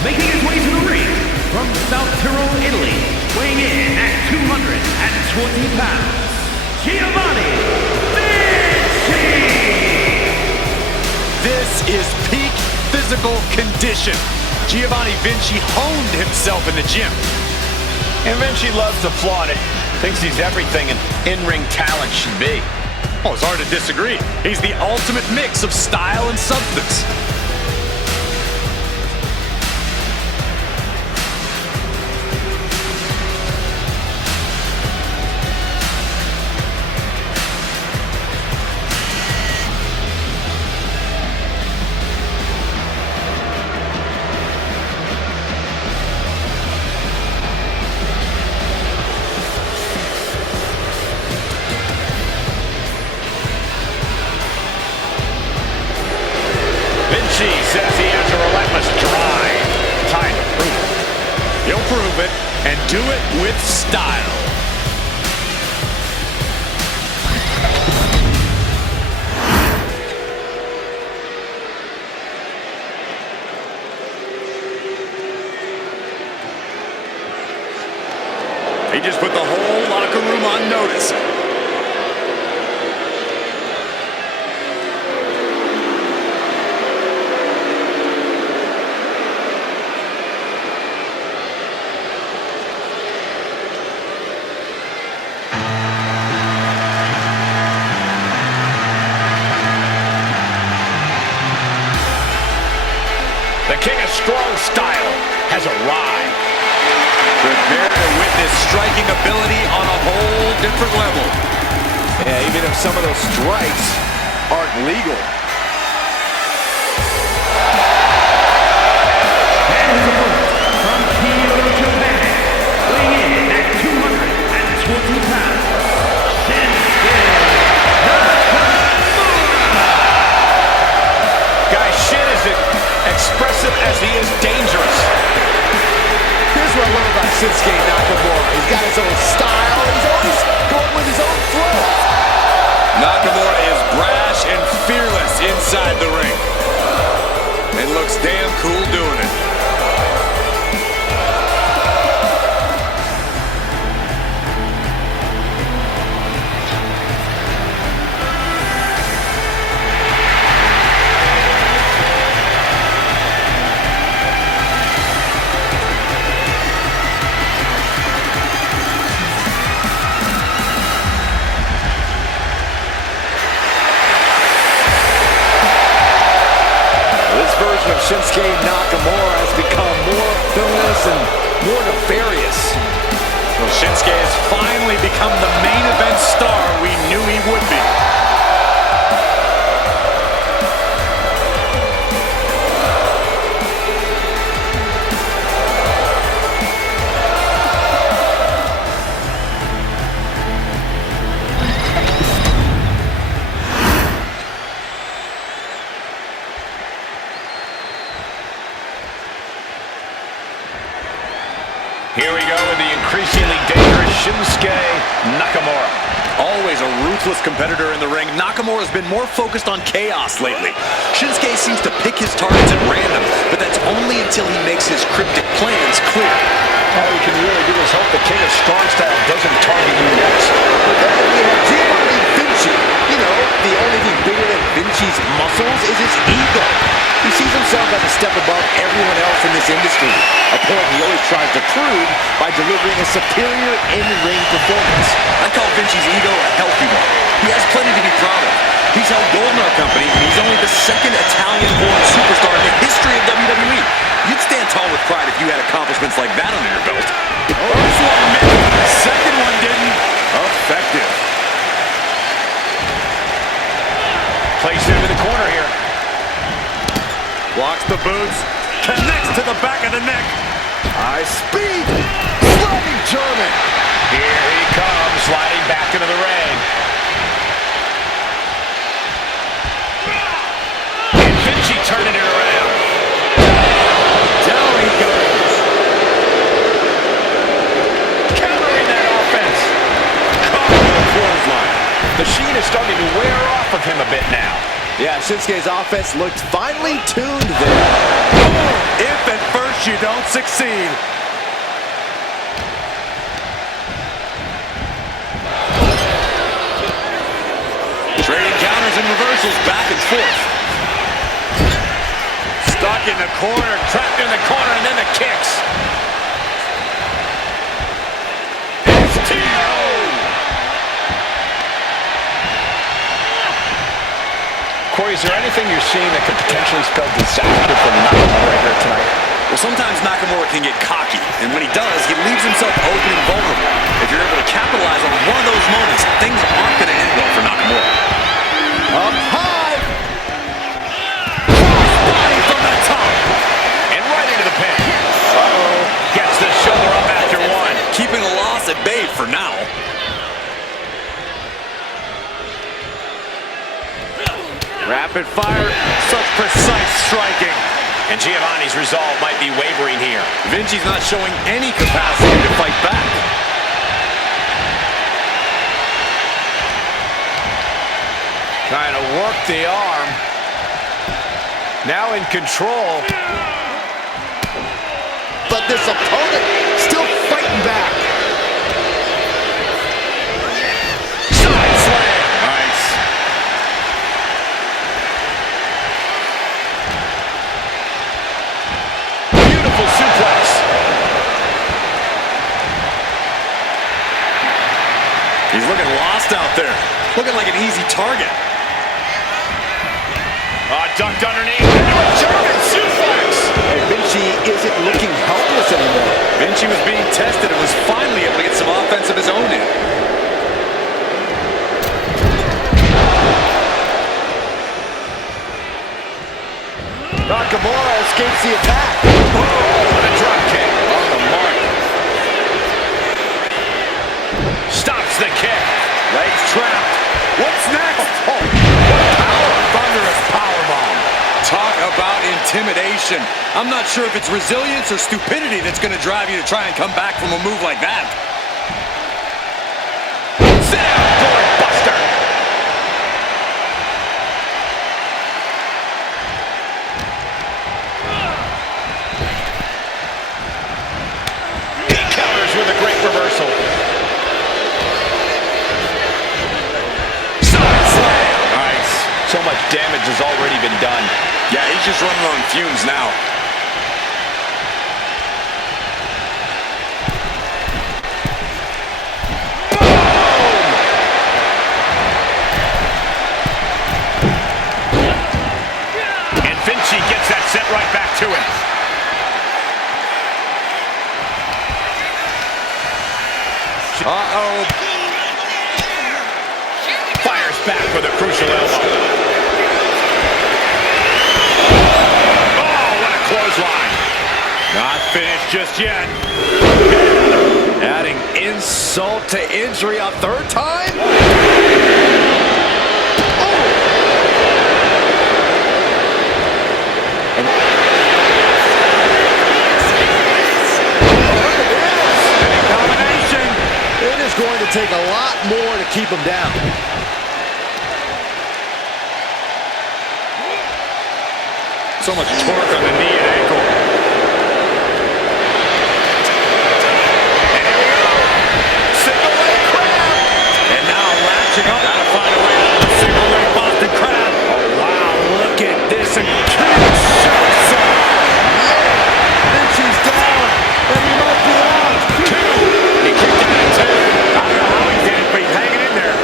Making his way to the ring from South Tyrol, Italy, weighing in at 220 pounds, Giovanni Vinci! This is peak physical condition. Giovanni Vinci honed himself in the gym. And Vinci loves to flaunt it. Thinks he's everything an in-ring talent should be. Oh, it's hard to disagree. He's the ultimate mix of style and substance. Vinci says he has a relentless drive. Time to prove it. He'll prove it and do it with style. He just put the whole locker room on notice. The king of strong style has arrived. Prepare to witness striking ability on a whole different level. Yeah, even if some of those strikes aren't legal. And his opponent from Kyoto, Japan, weighing in at 220 pounds, Guys, Shin is expressive as he is dangerous. Here's what I love about Shinsuke Nakamura. He's got his own style. He's always going with his own flow. Nakamura is brash and fearless inside the ring. And looks damn cool doing it. Version of Shinsuke Nakamura has become more villainous and more nefarious. Well, Shinsuke has finally become the main event star we knew he would be. Here we go with the increasingly dangerous Shinsuke Nakamura. Always a ruthless competitor in the ring, Nakamura's been more focused on chaos lately. Shinsuke seems to pick his targets at random, but that's only until he makes his cryptic plans clear. All we can really do is hope the king of strong style doesn't target you next. But then we have Giovanni Vinci. You know, the only thing bigger than Vinci's muscles is his ego. He sees himself as a step above everyone else in this industry, a point he always tries to prove by delivering a superior in-ring performance. I call Vinci's ego a healthy one. He has plenty to be proud of. He's held gold in our company, and he's only the second Italian-born superstar in the history of WWE. You'd stand tall with pride if you had accomplishments like that under your belt. First one missed, second one didn't. Effective. Place him in the corner here. Blocks the boots, connects to the back of the neck. High speed, sliding German. Here he comes, sliding back into the ring. And Vinci turning it around. Down he goes. Countering that offense. Caught with a clothesline. The sheen is starting to wear off of him a bit now. Yeah, Shinsuke's offense looked finely tuned there. If at first you don't succeed. Trading counters and reversals back and forth. Stuck in the corner, trapped in the corner, and then the kicks. Corey, is there anything you're seeing that could potentially spell disaster for Nakamura here tonight? Well, sometimes Nakamura can get cocky, and when he does, he leaves himself open and vulnerable. If you're able to capitalize on one of those moments, things aren't going to end well for Nakamura. Up high! Body from the top! And right into the pin. Uh-oh. Gets the shoulder up after one. Keeping the loss at bay for now. Rapid fire, such precise striking. And Giovanni's resolve might be wavering here. Vinci's not showing any capacity to fight back. Trying to work the arm. Now in control. But this opponent still fighting back. Side slam. Nice. Beautiful suplex. He's looking lost out there. Looking like an easy target. Ducked underneath. German suplex. Hey, Vinci isn't looking helpless anymore. Vinci was being tested and was finally able to get some offense of his own in. Nakamura escapes the attack. Oh, what a drop kick. On the mark. Stops the kick. Legs trapped. What's next? Oh, what power. Thunderous powerbomb. Talk about intimidation. I'm not sure if it's resilience or stupidity that's going to drive you to try and come back from a move like that. Sit down, doorbuster. He counters with a great reversal. Side slam. Nice. So much damage has already been done. Yeah, he's just running on fumes now. And Vinci gets that set right back to him. Uh-oh. Fires back with a crucial elbow. Clothesline. Not finished just yet. Adding insult to injury a third time. Combination. It is going to take a lot more to keep him down. So much torque on the knee and ankle. And here we go. Single leg crab. And now latching up. Gotta find a way out of the single leg Boston crab. Oh, wow. Look at this. And Vinci's down. And he might be out. two. He kicked out at two. I don't know how he did it, but he's hanging in there.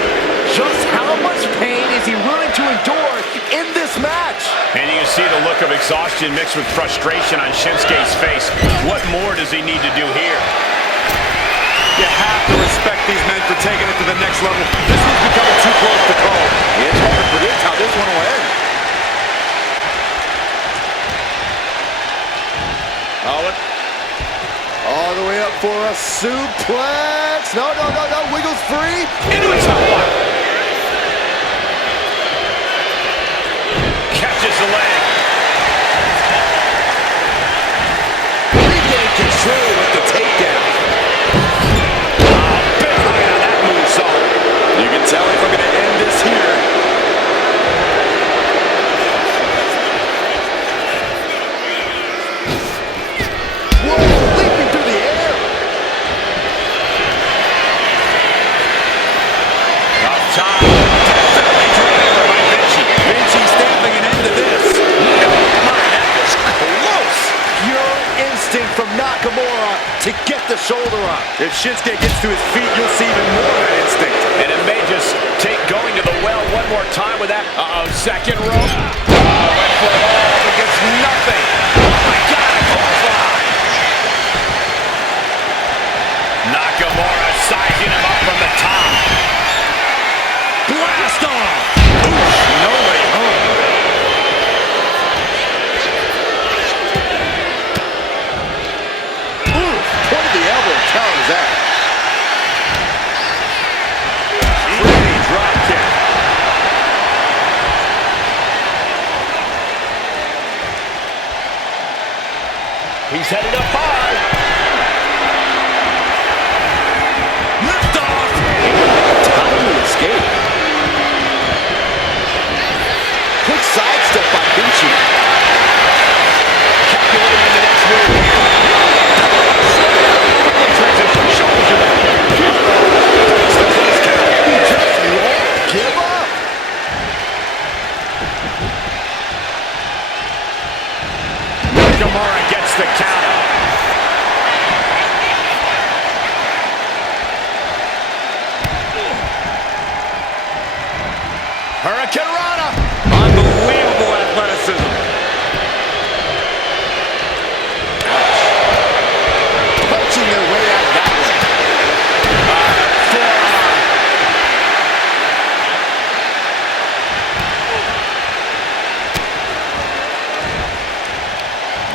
Just how much pain is he willing to endure in this match? And you can see the look of exhaustion mixed with frustration on Shinsuke's face. What more does he need to do here? You have to respect these men for taking it to the next level. This one's becoming too close to call. It's hard to predict how this one will end. All the way up for a suplex. No. Wiggles free. Into a top one. Catches the leg. Regain control with the takedown. Big height on that moonsault. You can tell if we're going to end this here. Nakamura to get the shoulder up. If Shinsuke gets to his feet, you'll see even more of that instinct. And it may just take going to the well one more time with that. Second rope. Went for it all, but gets nothing. Oh my God, a clothesline. Nakamura sizing him up from the top. Blast off! Oof, no way home. Oof, pointed the elbow, counters that. Pretty drop kick. He's headed up high. Lift off! Timely escape. Quick sidestep by Vinci. Calculating the next move. Transition shoulder. He just won't give up. Nakamura gets the counter. Hurricane Rana. Unbelievable athleticism. Punching their way out that way.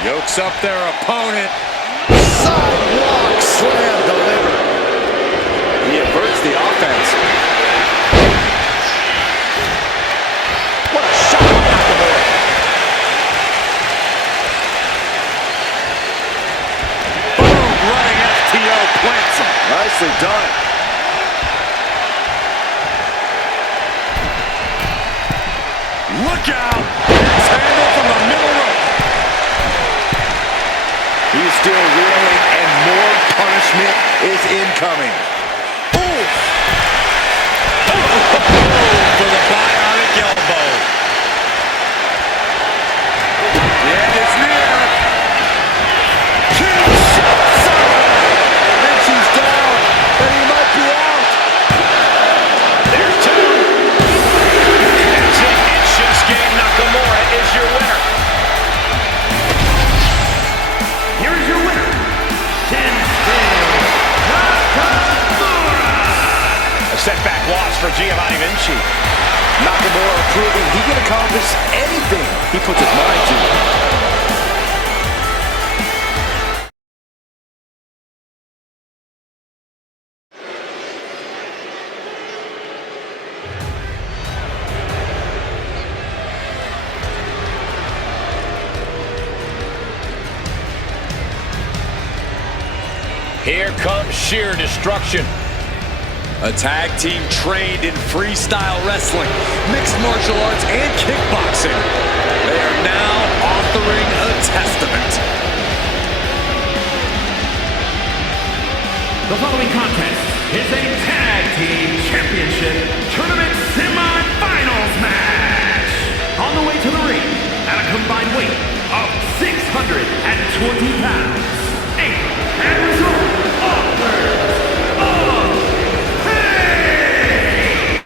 Yokes up their opponent. Sidewalk slam delivered. He averts the offense. What a shot by Nakamura. Boom, running FTO plants him. Nicely done. Look out! It's handled from the middle rope. He's still reeling, and more punishment is incoming. Ooh! For the bionic elbow. The end is near. King shots out. Vinci's down, and he might be out. There's two. That's it. And Shinsuke Nakamura is your winner. Here is your winner, Shinsuke Nakamura. A setback loss for Giovanni Vinci. Nakamura proving he can accomplish anything he puts his mind to. Here comes sheer destruction. A tag team trained in freestyle wrestling, mixed martial arts, and kickboxing. They are now authoring a testament. The following contest is a tag team championship tournament semi-finals match. On the way to the ring, at a combined weight of 620 pounds, April and result offers of pain.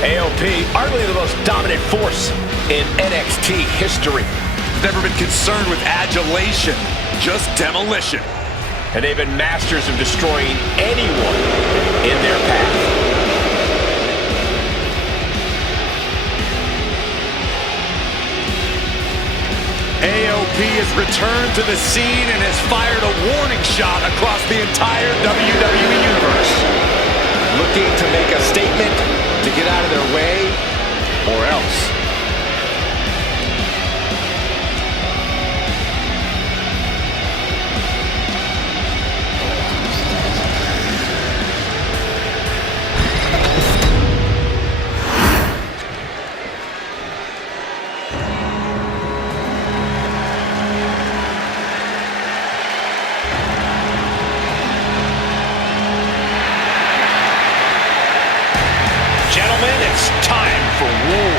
AOP, arguably the most dominant force in NXT history. Never been concerned with adulation, just demolition. And they've been masters of destroying anyone in their path. AOP has returned to the scene and has fired a warning shot across the entire WWE Universe. Looking to make a statement, to get out of their way, or else. Gentlemen, it's time for war.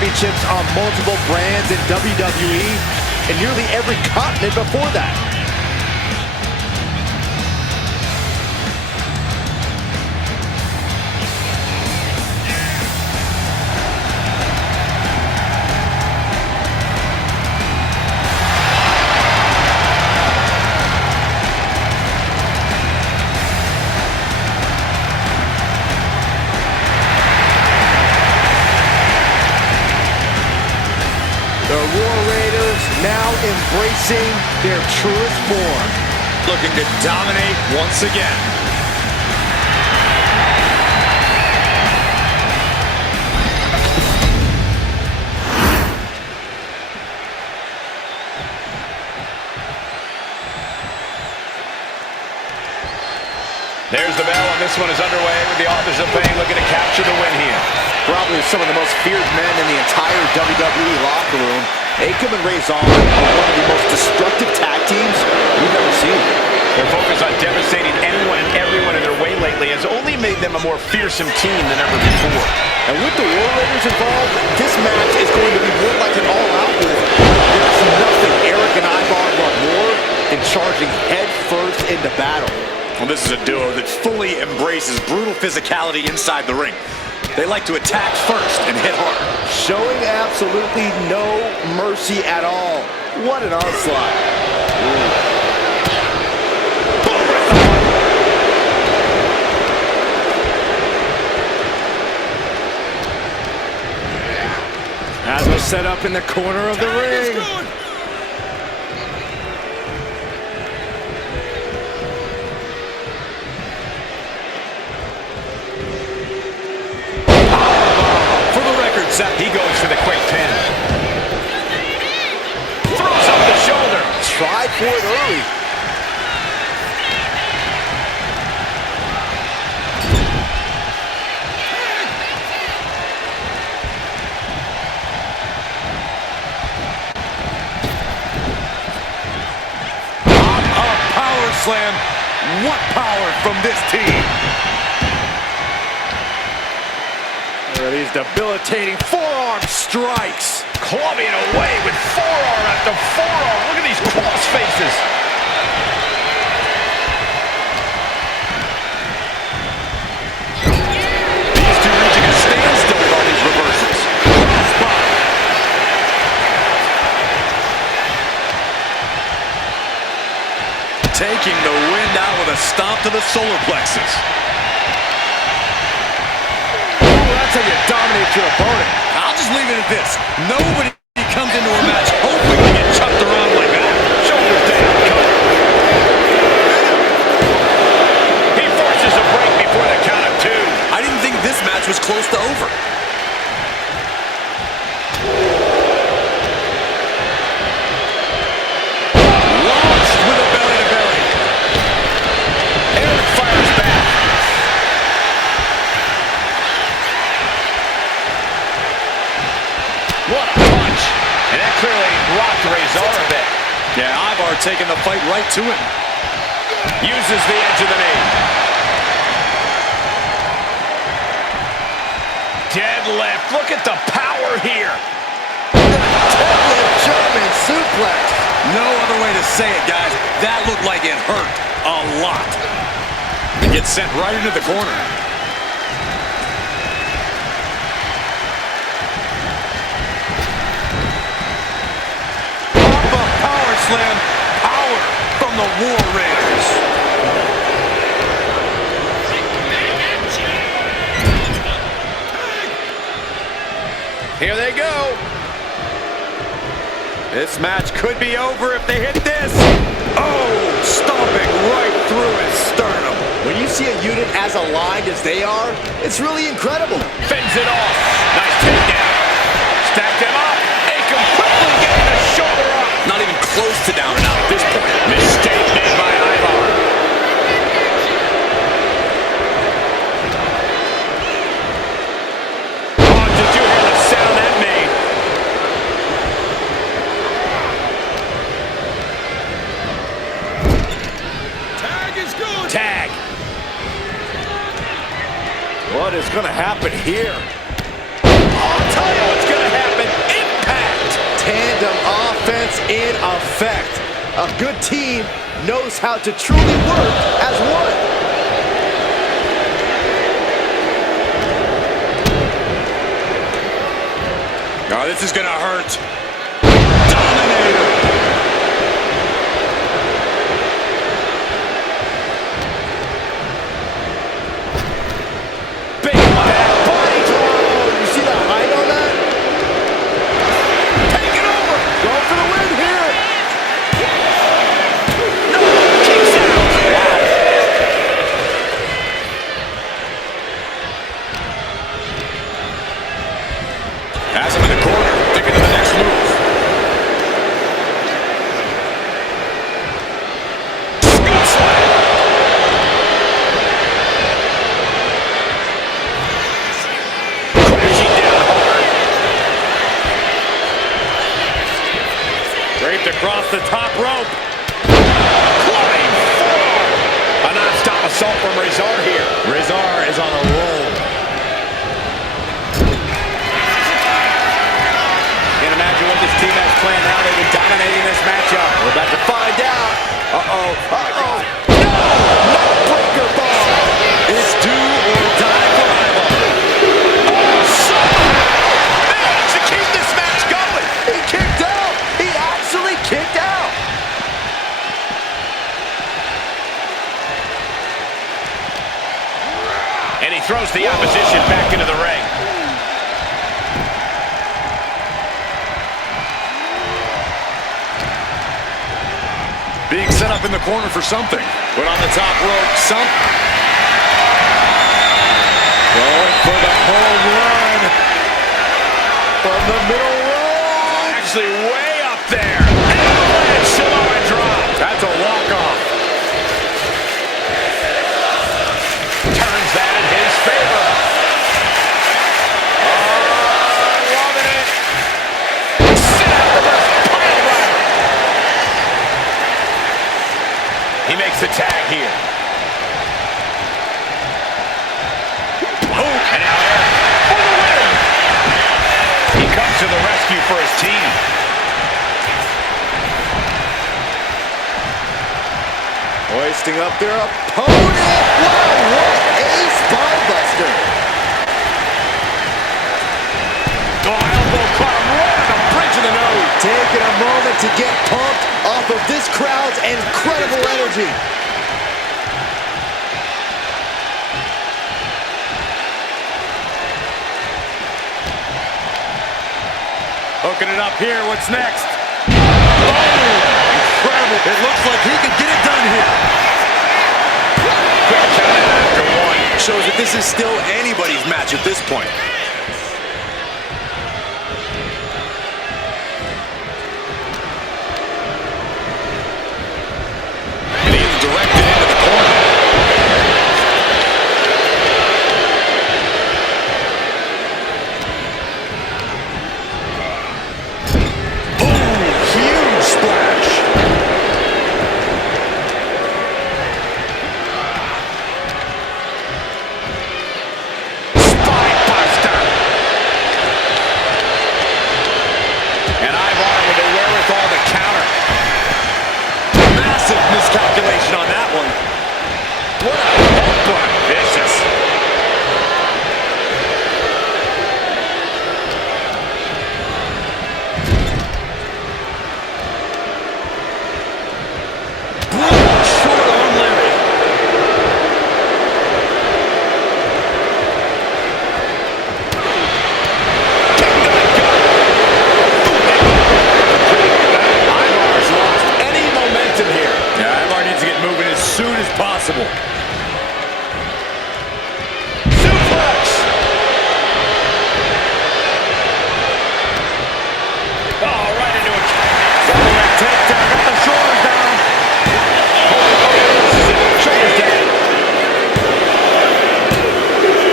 championships on multiple brands in WWE and nearly every continent before that. The War Raiders now embracing their truest form. Looking to dominate once again. There's the bell, and this one is underway with the Authors of Pain looking to capture the win here. Probably some of the most feared men in the entire WWE locker room. Akam and Razor are one of the most destructive tag teams we've ever seen. Their focus on devastating anyone and everyone in their way lately has only made them a more fearsome team than ever before. And with the War Raiders involved, this match is going to be more like an all-out war. There's nothing Eric and Ivar love more than charging head first into battle. Well, this is a duo that fully embraces brutal physicality inside the ring. They like to attack first and hit hard. Showing absolutely no mercy at all. What an onslaught. As we're set up in the corner of the ring. He goes for the quick pin. Throws up the shoulder. Tried for it early. A power slam. What power from this team. These debilitating forearm strikes. Clubbing away with forearm after forearm. Look at these cross faces. These two reaching a standstill with all these reversals. Crossbody. Taking the wind out with a stomp to the solar plexus. That's how you dominate your opponent. I'll just leave it at this. Nobody comes into a match hoping to get chucked around like that. Shoulders down, cover. He forces a break before the count of two. I didn't think this match was close to over. Launched with a belly-to-belly. Eric fires back. What a punch. And that clearly rocked Razor a bit. Yeah, Ivar taking the fight right to him. Uses the edge of the knee. Deadlift. Look at the power here. Deadlift German suplex. No other way to say it, guys. That looked like it hurt a lot. It gets sent right into the corner. Slam, power from the War Raiders. Here they go. This match could be over if they hit this. Oh, stomping right through his sternum. When you see a unit as aligned as they are, it's really incredible. Fends it off. Nice takedown. Stacked him up. Akam quickly getting the shoulder up. Not even close to down and out at this point. Mistake made by Ivar. Oh, did you hear the sound that made? Tag is good. Tag. What is going to happen here? I'll tell you what's going to happen. Random offense in effect. A good team knows how to truly work as one. Oh, this is gonna hurt. Dominator. Big body throw. You see the height on that? Take it over. Going for the win here. No, kicks out. Wow. Has him in the corner, thinking of the next move. Scoop slam. Crashing down hard. Draped across the top rope. Flying forearm. A non-stop assault from Rezar here. Rezar is on a roll. Can't imagine what this team has planned, how they've been dominating this matchup. We're about to find out. Uh-oh. Uh-oh. No! Neckbreaker ball. It's do or die for Ivo. Oh, somehow managed to keep this match going. He kicked out. He actually kicked out. And he throws the opposition back into the ring. Being set up in the corner for something. But on the top rope, going for the home run. From the middle rope. Actually way up there. And Samoa drop. That's a walk-off. Turns that in his favor. Oh, loving it. Sit out reverse pile driver. He makes the tag here. Oh, and now Eric for the win. He comes to the rescue for his team. Hoisting up their opponent. Wow, what a spinebuster. Oh, elbow caught him right on the bridge of the nose. Taking a moment to get pumped off of this crowd's incredible energy. Hooking it up here. What's next? Oh, incredible. It looks like he can get it done here. Quick count out after one. Shows that this is still anybody's match at this point. And he's directed into the corner. Huge splash. Spinebuster. And Ivar with the wherewithal to counter. Massive miscalculation on that one. What a headbutt. Vicious. Brutal short arm lariat. Ivar's lost any momentum here. Yeah, Ivar needs to get moving as soon as possible. Suplex! Oh, right into a double-leg takedown. Got the shoulders down. Oh, this is it. Shoulders down.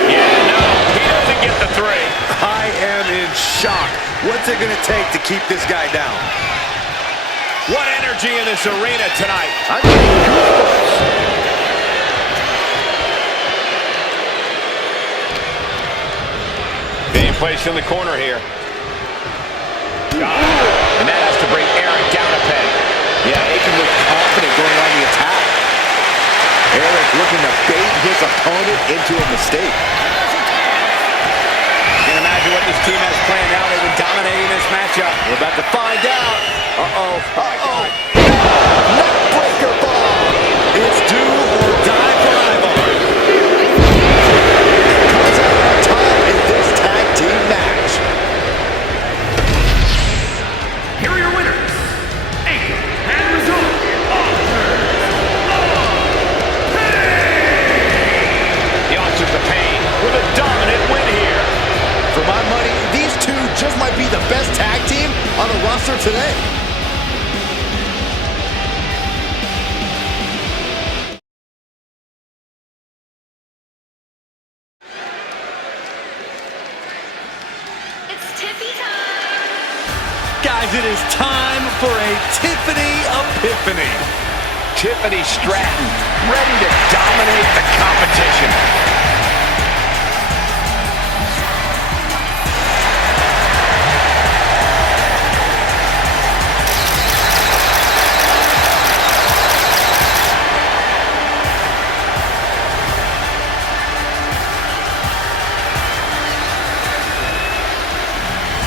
Yeah, no, he doesn't get the three. I am in shock. What's it going to take to keep this guy down? What energy in this arena tonight. I'm getting goosebumps. Being placed in the corner here. And that looking to bait his opponent into a mistake. Can't imagine what this team has planned out. They've been dominating this matchup. We're about to find out. Uh-oh. Uh-oh. Neckbreaker bomb. It's do or die for Ivar. Comes out on top in this tag team match. Here are your winners, Anchor and result, The Authors of Pain with a dominant win here. For my money, these two just might be the best tag team on the roster today. It's Tiffy time! Guys, it is time for a Tiffany epiphany. Tiffany Stratton, ready to dominate the competition.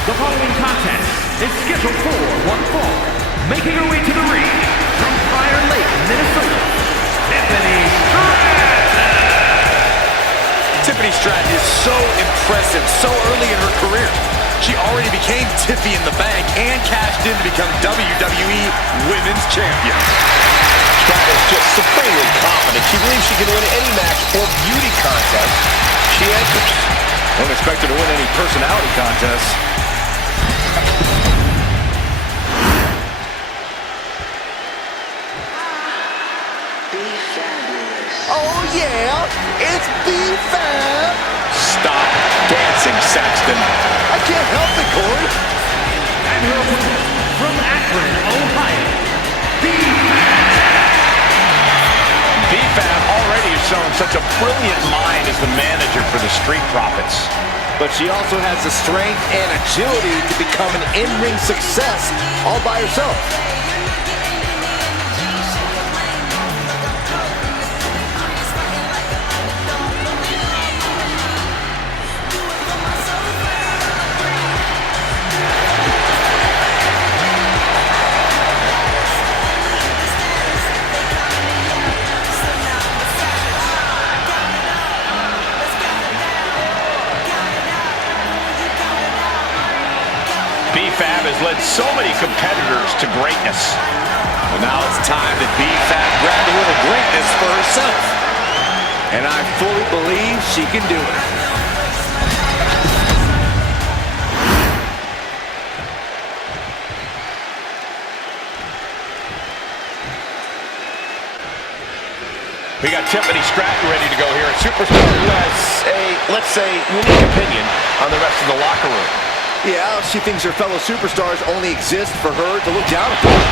The following contest is scheduled for one fall. Making her way to the ring from Prior Lake, Minnesota, Tiffany Stratton. Tiffany Stratton is so impressive so early in her career. She already became Tiffy in the Bank and cashed in to become WWE Women's Champion. Stratton is just supremely confident. She believes she can win any match or beauty contest she enters. Don't expect her to win any personality contests. Oh yeah, it's B-Fab. Stop dancing, Saxton. I can't help it, Corey. And her opponent from Akron, Ohio, B-Fab. B-Fab already has shown such a brilliant mind as the manager for the Street Profits. But she also has the strength and agility to become an in-ring success all by herself. B-Fab has led so many competitors to greatness. Well, now it's time that B-Fab grabbed a little greatness for herself. And I fully believe she can do it. We got Tiffany Stratton ready to go here, a superstar who has a, let's say, unique opinion on the rest of the locker room. Yeah, she thinks her fellow superstars only exist for her to look down upon.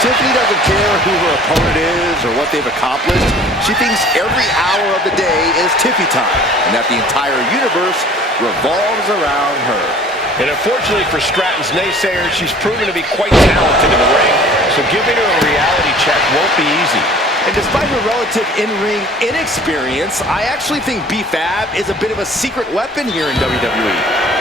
Tiffany doesn't care who her opponent is or what they've accomplished. She thinks every hour of the day is Tiffy time, and that the entire universe revolves around her. And unfortunately for Stratton's naysayers, she's proven to be quite talented in the ring, so giving her a reality check won't be easy. And despite her relative in-ring inexperience, I actually think B-Fab is a bit of a secret weapon here in WWE.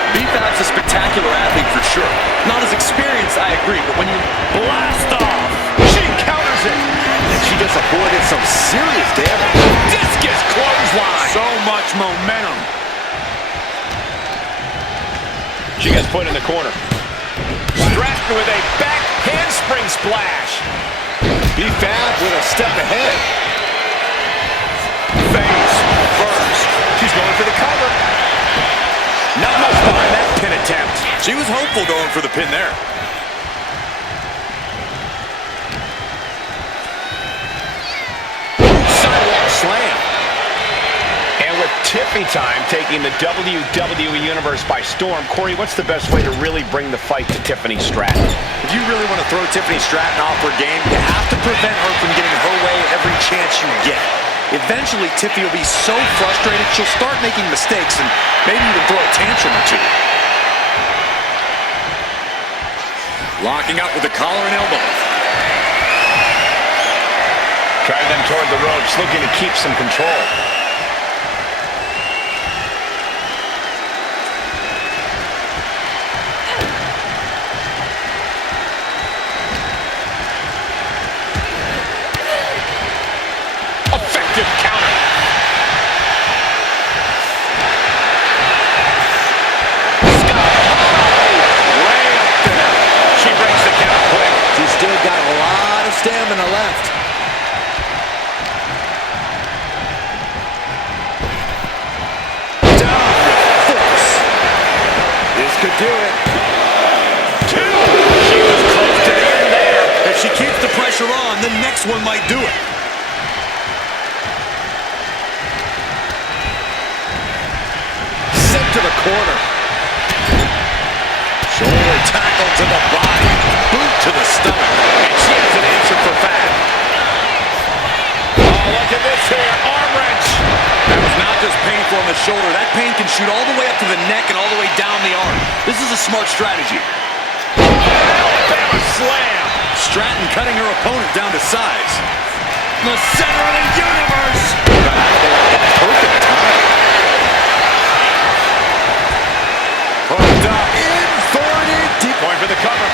B-Fab's a spectacular athlete for sure. Not as experienced, I agree, but when you blast off, she counters it. And she just avoided some serious damage. Discus clothesline. So much momentum. She gets put in the corner. Stratton with a back handspring splash. B-Fab with a step ahead. Face first. She's going for the cover. Not much behind that pin attempt. She was hopeful going for the pin there. Sidewalk slam. And with Tiffy time taking the WWE Universe by storm, Corey, what's the best way to really bring the fight to Tiffany Stratton? If you really want to throw Tiffany Stratton off her game, you have to prevent her from getting her way every chance you get. Eventually, Tiffy will be so frustrated, she'll start making mistakes and maybe even throw a tantrum or two. Locking up with the collar and elbow. Driving them toward the ropes, looking to keep some control. Effective counter. She breaks the count quick. She's still got a lot of stamina left. Down with force. This could do it. Two. She was close to the end there. If she keeps the pressure on, the next one might do it. Sent to the corner. Shoulder tackle to the body. Boot to the stomach. And she has an answer for Fab. Oh, look at this here. Arm wrench. That was not just painful on the shoulder. That pain can shoot all the way up to the neck and all the way down the arm. This is a smart strategy. Alabama slam. Stratton cutting her opponent down to size. The center of the universe. Perfect time. Hooked up. Inverted. Deep. Going for the cover.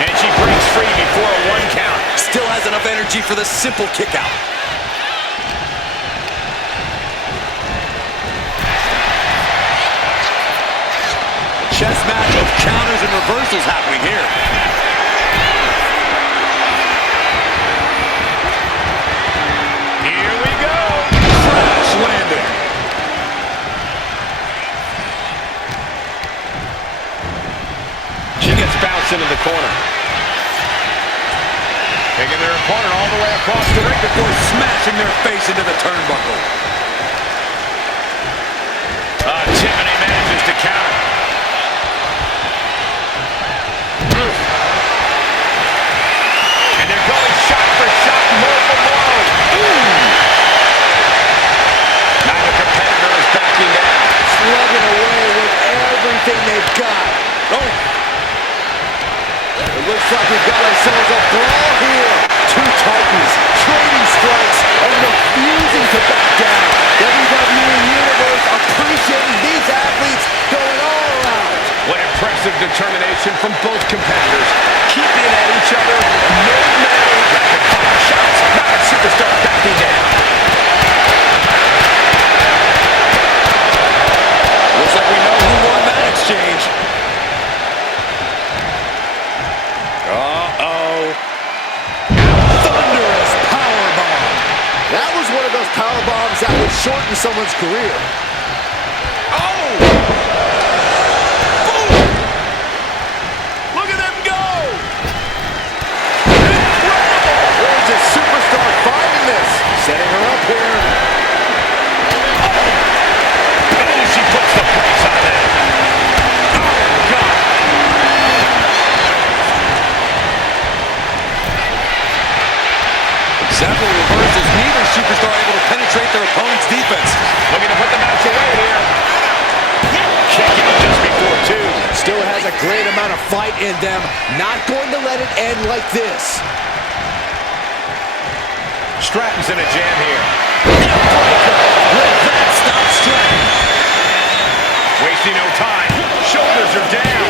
And she breaks free before a 1 count. Still has enough energy for the simple kick out. Chess match of counters and reversals happening here. Here we go. Crash landing. She gets bounced into the corner. Taking their opponent all the way across the ring Before smashing their face into the turnbuckle. Tiffany manages to counter. And they're going shot for shot, blow for blow. Neither competitor is backing down. Slugging away with everything they've got. Oh. It looks like we've got ourselves a brawl here. Two titans trading strikes and refusing to back down. WWE Universe appreciating these athletes going all out. What impressive determination from both competitors. Keeping at each other, no matter rapid fire shots. Not a superstar backing down. Looks like we know who won that exchange. Uh-oh. Thunderous powerbomb. That was one of those powerbombs that would shorten someone's career. Oh! Boom! Look at them go! Incredible! Where's this superstar finding this? Setting her up here. Oh, she puts the brakes on that. Oh, God. Several reversals, neither superstar able to penetrate their opponent's defense. Looking to put the match away here. Kick out just before 2. Still has a great amount of fight in them. Not going to let it end like this. Stratton's in a jam here. Will that stop Stratton? Wasting no time. Shoulders are down.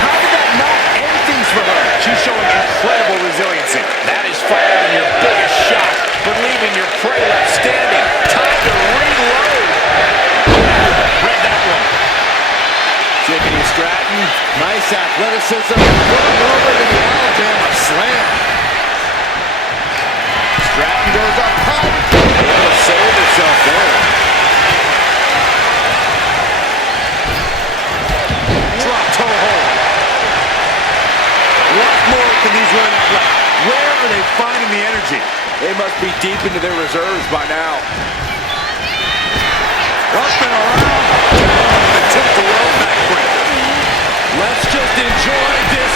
How did that not end things for her? She's showing incredible resiliency. That is firing your biggest shot, but leaving your prey left standing. Time to reload. Read that one. Tiffany Stratton, nice athleticism, going over to the Alabama slam. Stratton goes up high. Able to save herself there. Drop toe hold. What more can these women play? Where are they finding the energy? They must be deep into their reserves by now. Up and around. Attempt to roll back break. Let's just enjoy this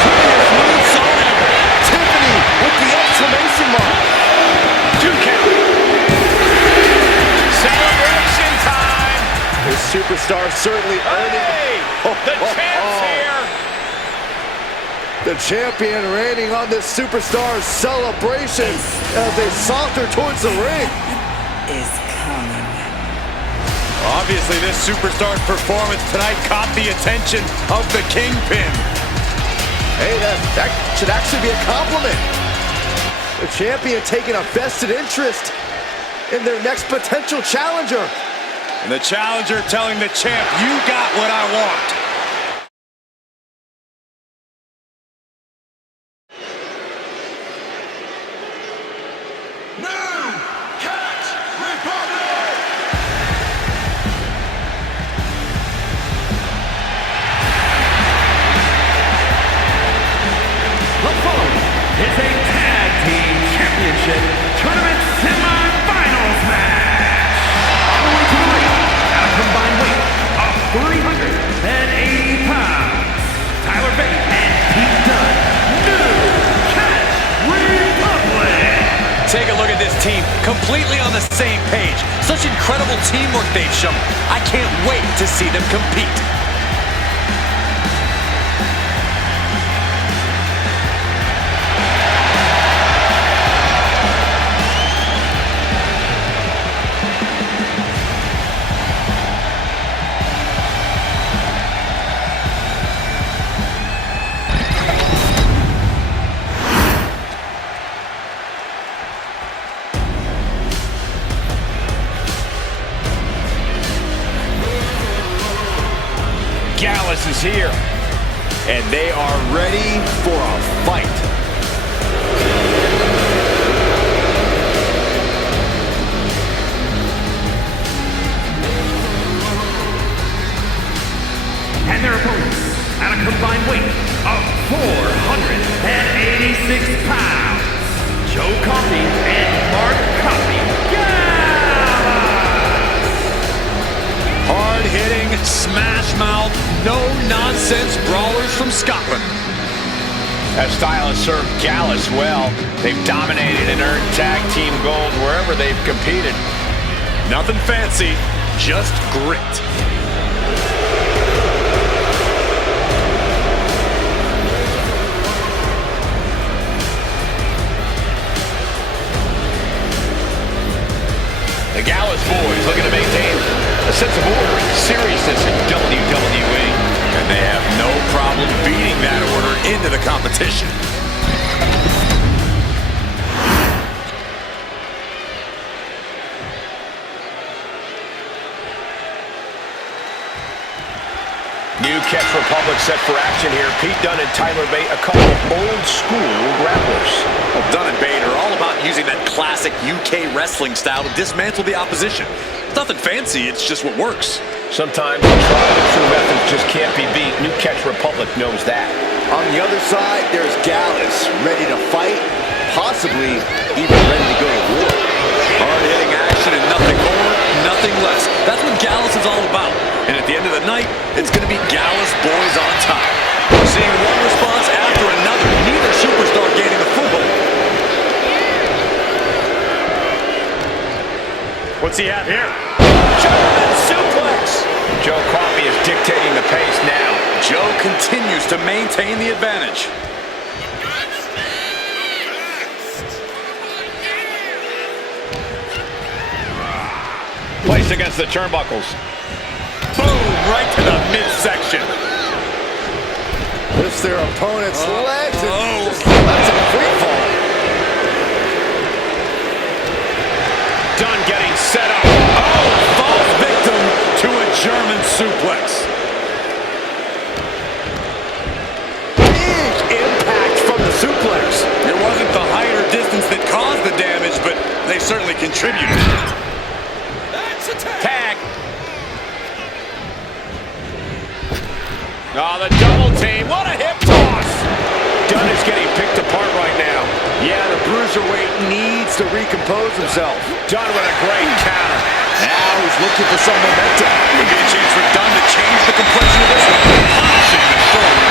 curious moonsault. Tiffany with the exclamation mark. 2 count. Celebration time. This superstar certainly earning. Hey, the champ's here. The champion reigning on this superstar's celebration as they saunter towards the ring. Is coming. Obviously, this superstar's performance tonight caught the attention of the Kingpin. Hey, that should actually be a compliment. The champion taking a vested interest in their next potential challenger. And the challenger telling the champ, you got what I want. It's a tag team championship tournament semi-finals match. On the way to the ring, at a combined weight of 380 pounds, Tyler Bate and Pete Dunne, New Catch Republic. Take a look at this team, completely on the same page. Such incredible teamwork they've shown. I can't wait to see them compete. Gallus is here, and they are ready for a fight. And their opponents, at a combined weight of 486 pounds, Joe Coffey and Mark Coffey. Hard-hitting, smash-mouth, no-nonsense brawlers from Scotland. That style has served Gallus well. They've dominated and earned tag team gold wherever they've competed. Nothing fancy, just grit. The Gallus boys looking to maintain a sense of order and seriousness in WWE. And they have no problem beating that order into the competition. New Catch Republic set for action here. Pete Dunne and Tyler Bate, a couple of old-school grapplers. Well, Dunne and Bate are all about using that classic UK wrestling style to dismantle the opposition. Nothing fancy, it's just what works. Sometimes the tried and true methods just can't be beat. New Catch Republic knows that. On the other side, there's Gallus, ready to fight, possibly even ready to go to war. Hard-hitting action and nothing more, nothing less. That's what Gallus is all about. And at the end of the night, it's going to be Gallus boys on top. We're seeing one response after another. Neither superstar gaining a foothold. What's he have here? German suplex! Joe Coffey is dictating the pace now. Joe continues to maintain the advantage. Placed against the turnbuckles. Boom! Right to the midsection. Lifts their opponent's legs and oh. just lets him free fall. Dunne getting set up. Oh! Falls victim to a German suplex. Big impact from the suplex. It wasn't the height or distance that caused the damage, but they certainly contributed. Tag. Oh, the double team. What a hip toss. Dunne is getting picked apart right now. Yeah, the bruiserweight needs to recompose himself. Dunne with a great counter. Now he's looking for some momentum. Could be a chance for Dunne to change the complexion of this one. Punishing the shoulder.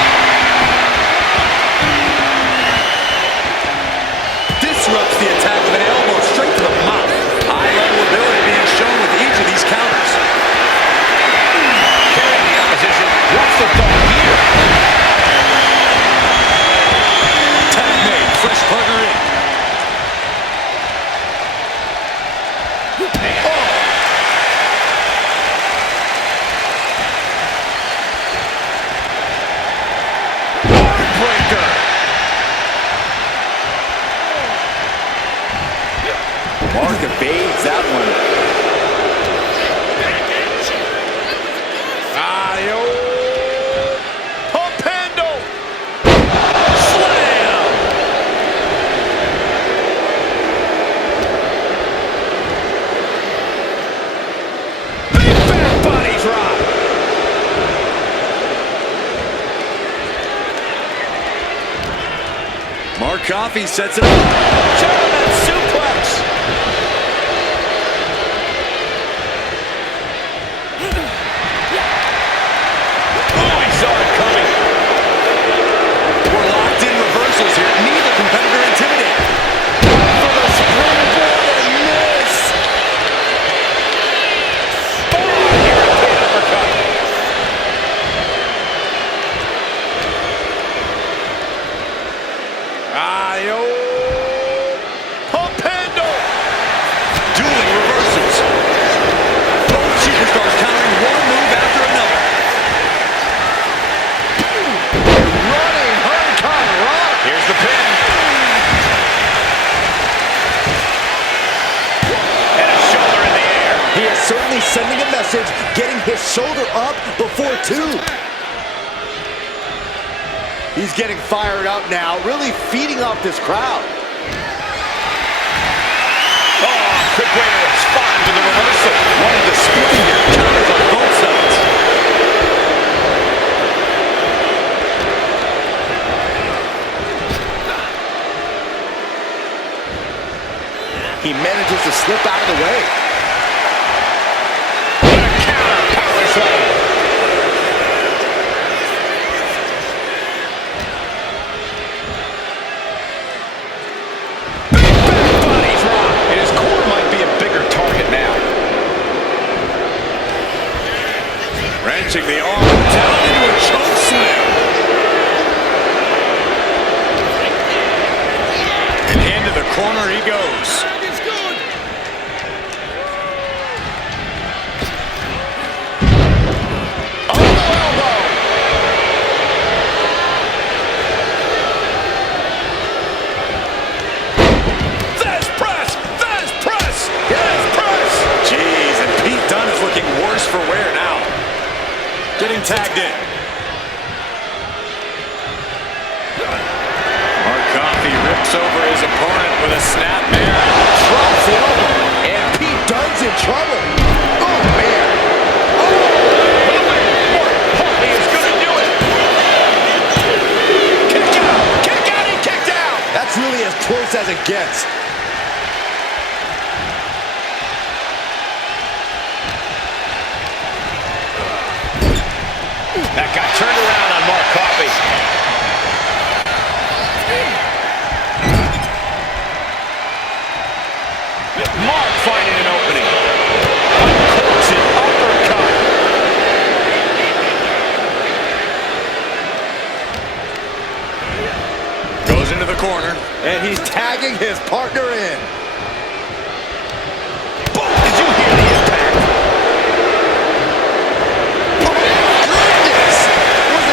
Disrupts the attack with an elbow straight to the mouth. High-level ability being shown with each of these counters. Carrying the opposition. What's the thought here? Mark evades that one. Pump handle. Slam. Big fat body drop. Mark Coffey sets it up. German suplex. Oh, he saw it coming. We're locked in reversals here. Neither competitor intimidated. For the springboard and miss. European uppercut. Pump handle. Dueling reversals. Both superstars countering one move after another. Running Hurricane Rock. Here's the pin. And a shoulder in the air. He is certainly sending a message, getting his shoulder up before two. He's getting fired up now, really feeding off this crowd. Oh, quick way to respond to the reversal. Wanted to split here. Counters on both sides. He manages to slip out of the way. What a counter power slam. Body drop. And his core might be a bigger target now. Wrenching the arm down into a choke slam. And into the corner he goes. For wear now. Getting tagged in. Mark Coffey rips over his opponent with a snapmare. Drops the elbow, and Pete Dunne's in trouble. Oh, man. Mark Coffey is going to do it. Kick out. Kick out. He kicked out. That's really as close as it gets. That got turned around on Mark Coffey. Mark finding an opening. Uncorksing uppercut. Goes into the corner. And he's tagging his partner in. Boom! Did you hear the impact?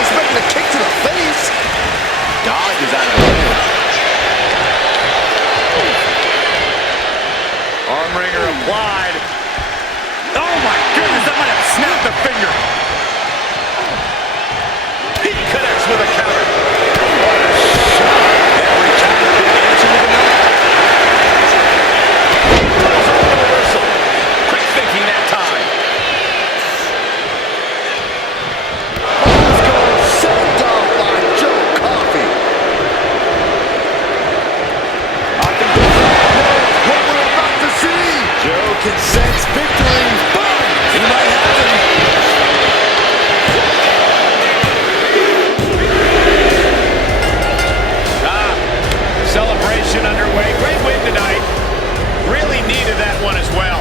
Expecting a kick to the face. Dodges out of the way. Arm wringer applied. Oh my goodness, that might have snapped a finger. He connects with a counter. What a shot. Every counter being answered with another. Pulls off the reversal. Quick thinking that time. Sent off by Joe Coffey. I think this is what we're about to see. Joe can sense victory. Boom! He might have it. Celebration underway. Great win tonight. Really needed that one as well.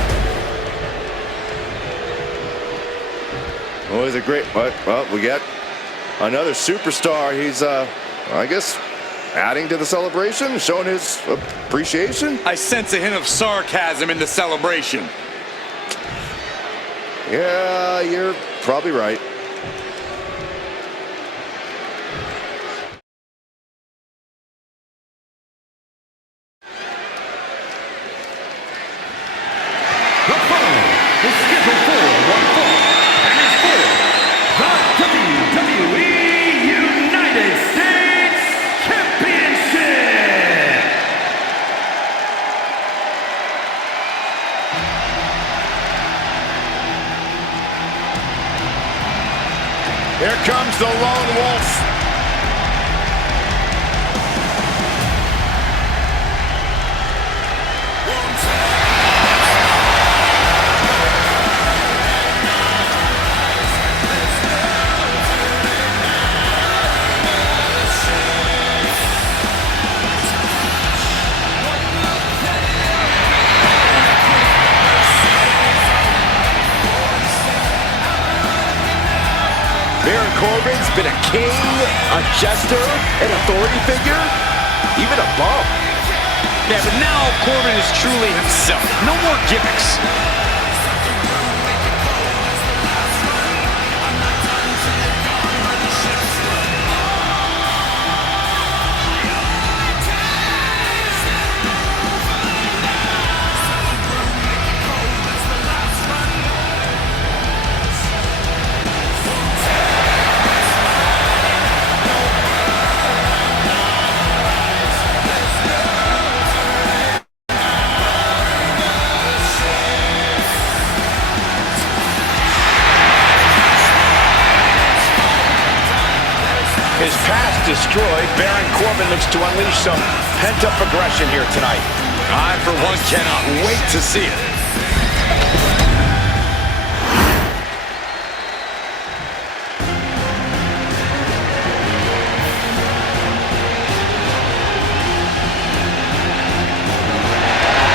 Oh, is it great? Well, we got another superstar. He's, I guess, adding to the celebration, showing his appreciation. I sense a hint of sarcasm in the celebration. Yeah, you're probably right. Here comes the lone wolf. Corbin's been a king, a jester, an authority figure, even a bum. Yeah, but now Corbin is truly himself. No more gimmicks. His past destroyed, Baron Corbin looks to unleash some pent-up aggression here tonight. I, for one, cannot wait to see it.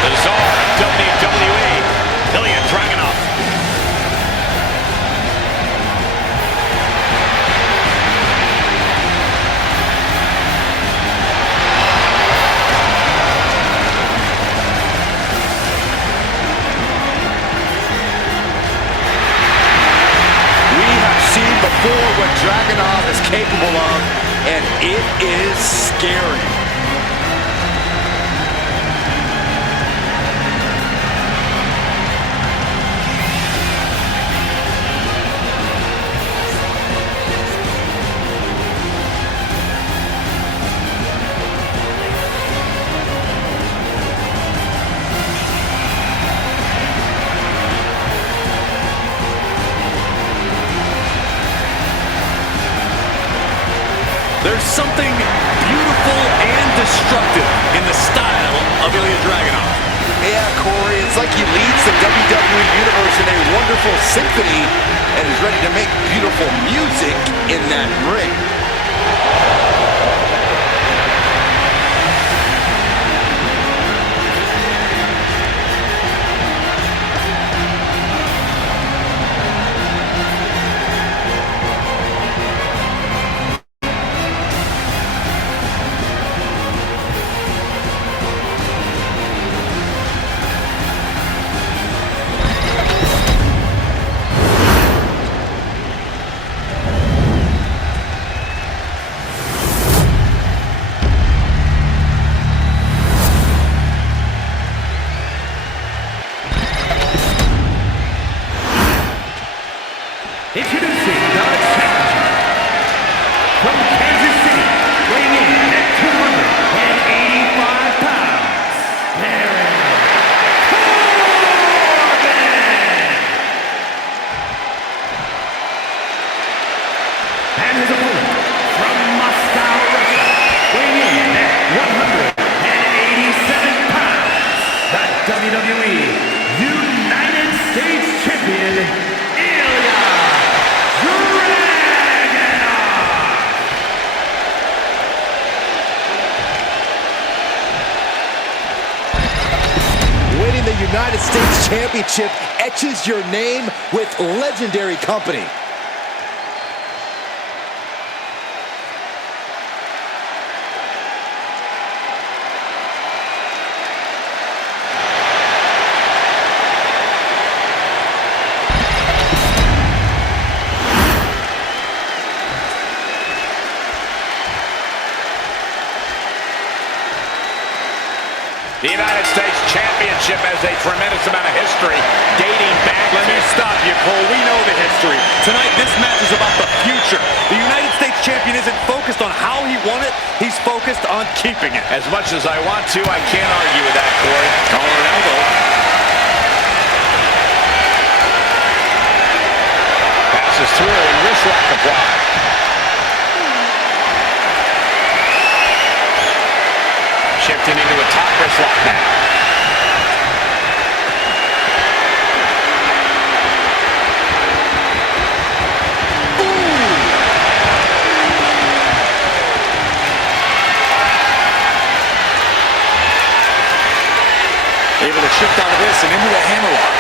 The Czar of WWE, Ilja Dragunov. What Dragunov is capable of, and it is scary. There's something beautiful and destructive in the style of Ilja Dragunov. Yeah, Corey, it's like he leads the WWE Universe in a wonderful symphony and is ready to make beautiful music in that ring. Introducing the challenger from Kansas City, weighing in at 285 pounds, Baron Corbin! And his opponent from Moscow, Russia, weighing in at 187 pounds, the WWE United States Champion, Ilja Winning the United States Championship etches your name with legendary company. The United States Championship has a tremendous amount of history dating back. Let me stop you, Cole. We know the history. Tonight, this match is about the future. The United States Champion isn't focused on how he won it. He's focused on keeping it. As much as I want to, I can't argue with that, Corey. Collar and elbow. Passes through and wrist lock applied. Able to shift out of this and into a hammerlock.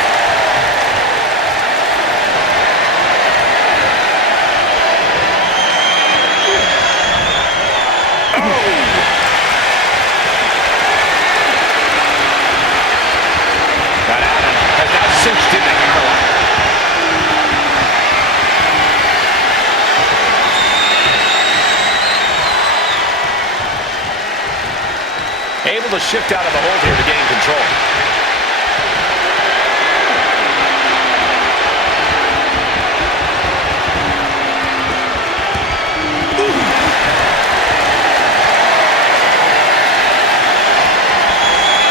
Got out and has now cinched in the hammerlock. Able to shift out of the hold here to gain control.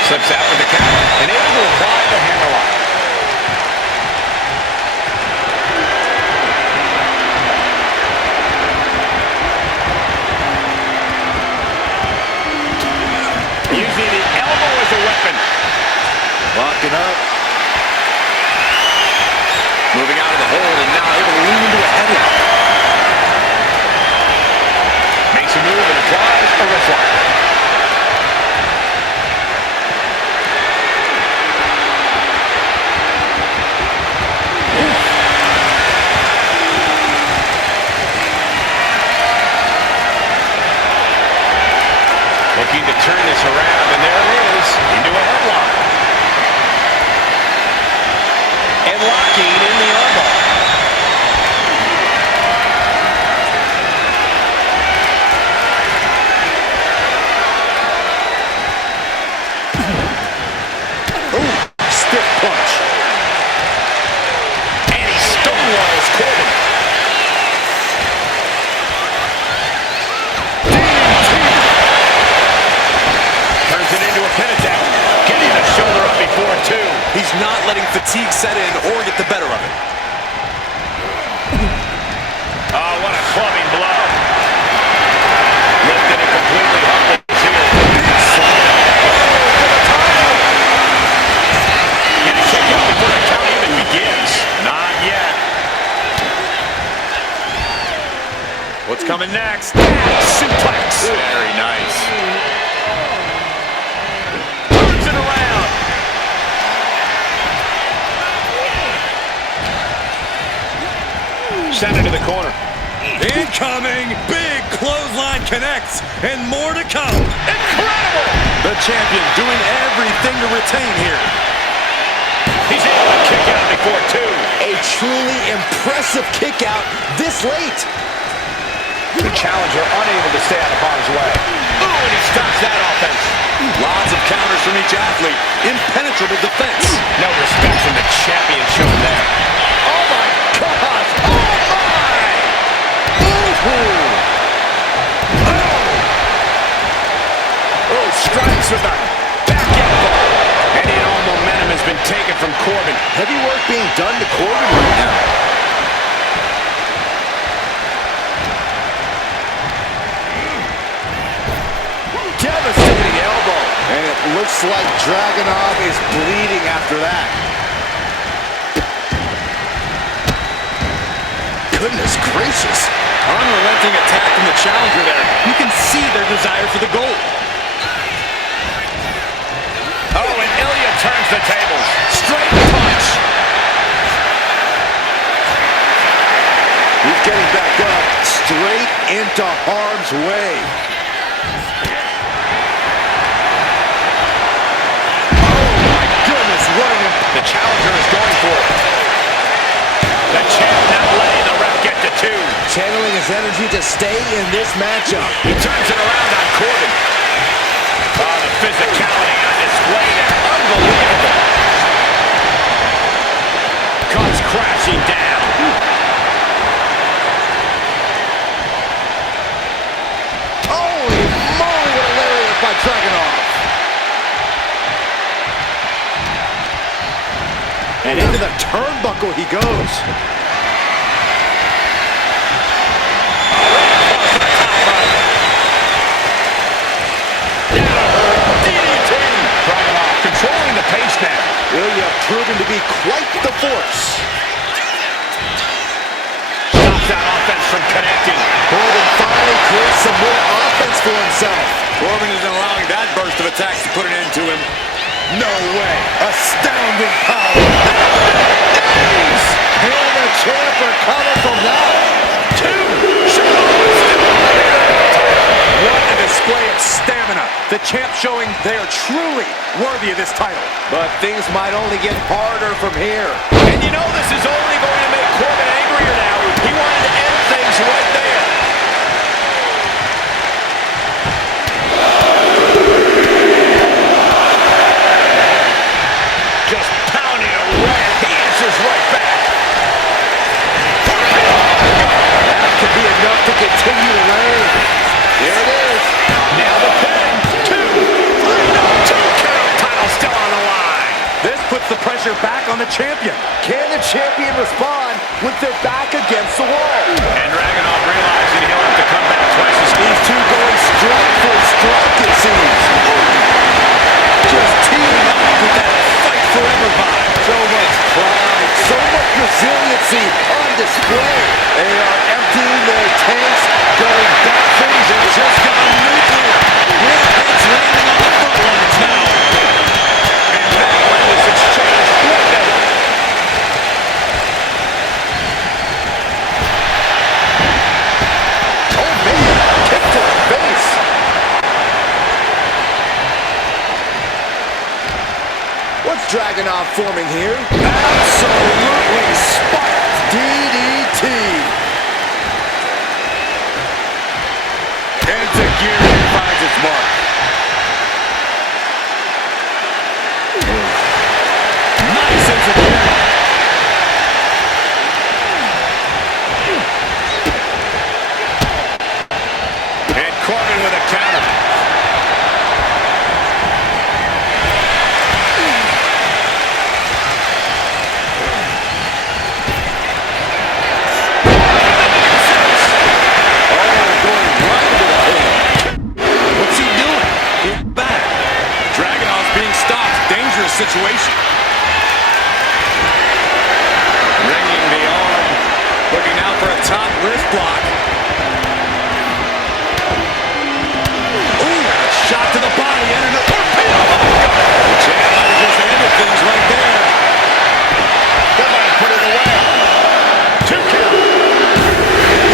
Slips out with the count and able to apply the hammerlock. Using the elbow as a weapon. Locking up. Moving out of the hold and now able to lean into a headlock. Makes a move and applies a wristlock. Looking to turn this around, and there it is, into a headlock. And locking in the armbar. Ooh, stiff punch. And he stonewalls Corbin. Turns it into a pin attempt. Getting the shoulder up before two. He's not letting fatigue set in or get the better of it. Oh, what a clubbing blow. Lifted and completely humbled his heel. Can he shake out before the count even begins? Not yet. What's coming next? Suplex. Very nice. Turns it around. Send it to the corner. Incoming! Big clothesline connects, and more to come. Incredible! The champion doing everything to retain here. He's able to kick out before two. A truly impressive kick out this late. The challenger unable to stay out of harm's way. Ooh, and he stops that offense. Lots of counters from each athlete. Impenetrable defense. No respect from the champion shown there. Oh my gosh! Oh my! Ooh. Oh, strikes with a back elbow. Any and all momentum has been taken from Corbin. Heavy work being done to Corbin right now. Devastating elbow. And it looks like Dragunov is bleeding after that. Goodness gracious. Unrelenting attack from the challenger there. You can see their desire for the gold. Oh, and Ilja turns the tables. Straight punch. He's getting back up, straight into harm's way. The challenger is going for it. The champ not letting the ref get to two. Channeling his energy to stay in this matchup. He turns it around on Corbin. Oh, the physicality on display there. Unbelievable. Comes crashing down. Holy moly, what a lariat by Dragunov. And into the turnbuckle he goes. DDT. Dragunov controlling the pace now. Ilja proven to be quite the force. Stops that offense from connecting. Corbin finally creates some more offense for himself. Corbin isn't allowing that burst of attacks to put an end to him. No way. Astounding power. Knees. And the champ recover from that. What a display of stamina. The champ showing they are truly worthy of this title. But things might only get harder from here. And you know this is only going to make Corbin angrier now. He wanted to end things right there. Just pounding away. He answers right back. That could be enough to continue to reign. There it is. Now the pin. 2 count. Title still on the line. This puts the pressure back on the champion. Can the champion respond with their back against the wall? And Dragunov realizing he'll have to come back twice as These two going strike for strike, it seems. Just teaming up with that fight forever vibe. So much pride, so much resiliency on display. They are emptying their tanks, going back. Things have just gone nuclear. Rampage landing on the front lines now. And that one is exchanged forever. Oh man, kick to the face. What's Dragunov forming here? Absolutely spiked DDT. Enzuigiri finds its mark. Nice Enzuigiri. And Corbin with a counter. What's he doing? He's back. Dragunov's being stopped. Dangerous situation. Ringing the arm. Looking out for a top wrist block. Ooh, shot to the body and an torpedo. The champ might have just ended things right there. That might have put it away. 2 count.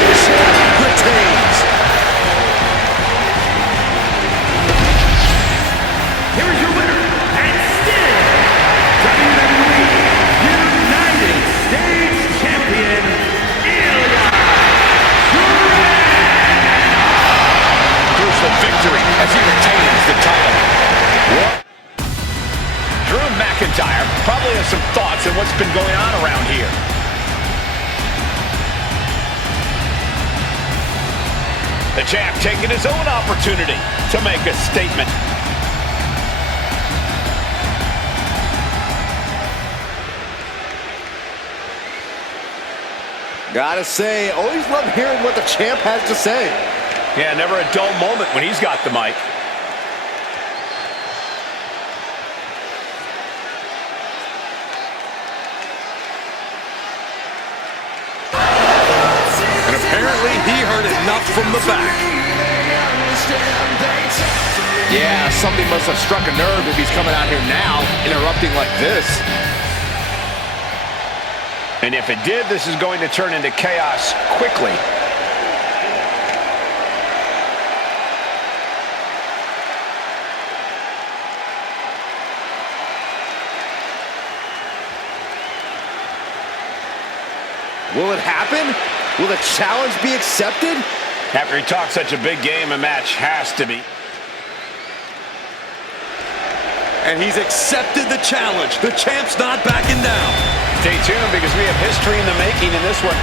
The champ retains. Here is your winner, and still WWE United States Champion, Ilja. Crucial victory as he retains the title. Drew McIntyre probably has some thoughts on what's been going on around here. The champ taking his own opportunity to make a statement. Gotta say, always love hearing what the champ has to say. Yeah, never a dull moment when he's got the mic. And apparently he heard enough from the back. Yeah, something must have struck a nerve if he's coming out here now, interrupting like this. And if it did, this is going to turn into chaos quickly. Will it happen? Will the challenge be accepted? After he talked such a big game, a match has to be. And he's accepted the challenge. The champ's not backing down. Stay tuned because we have history in the making in this one.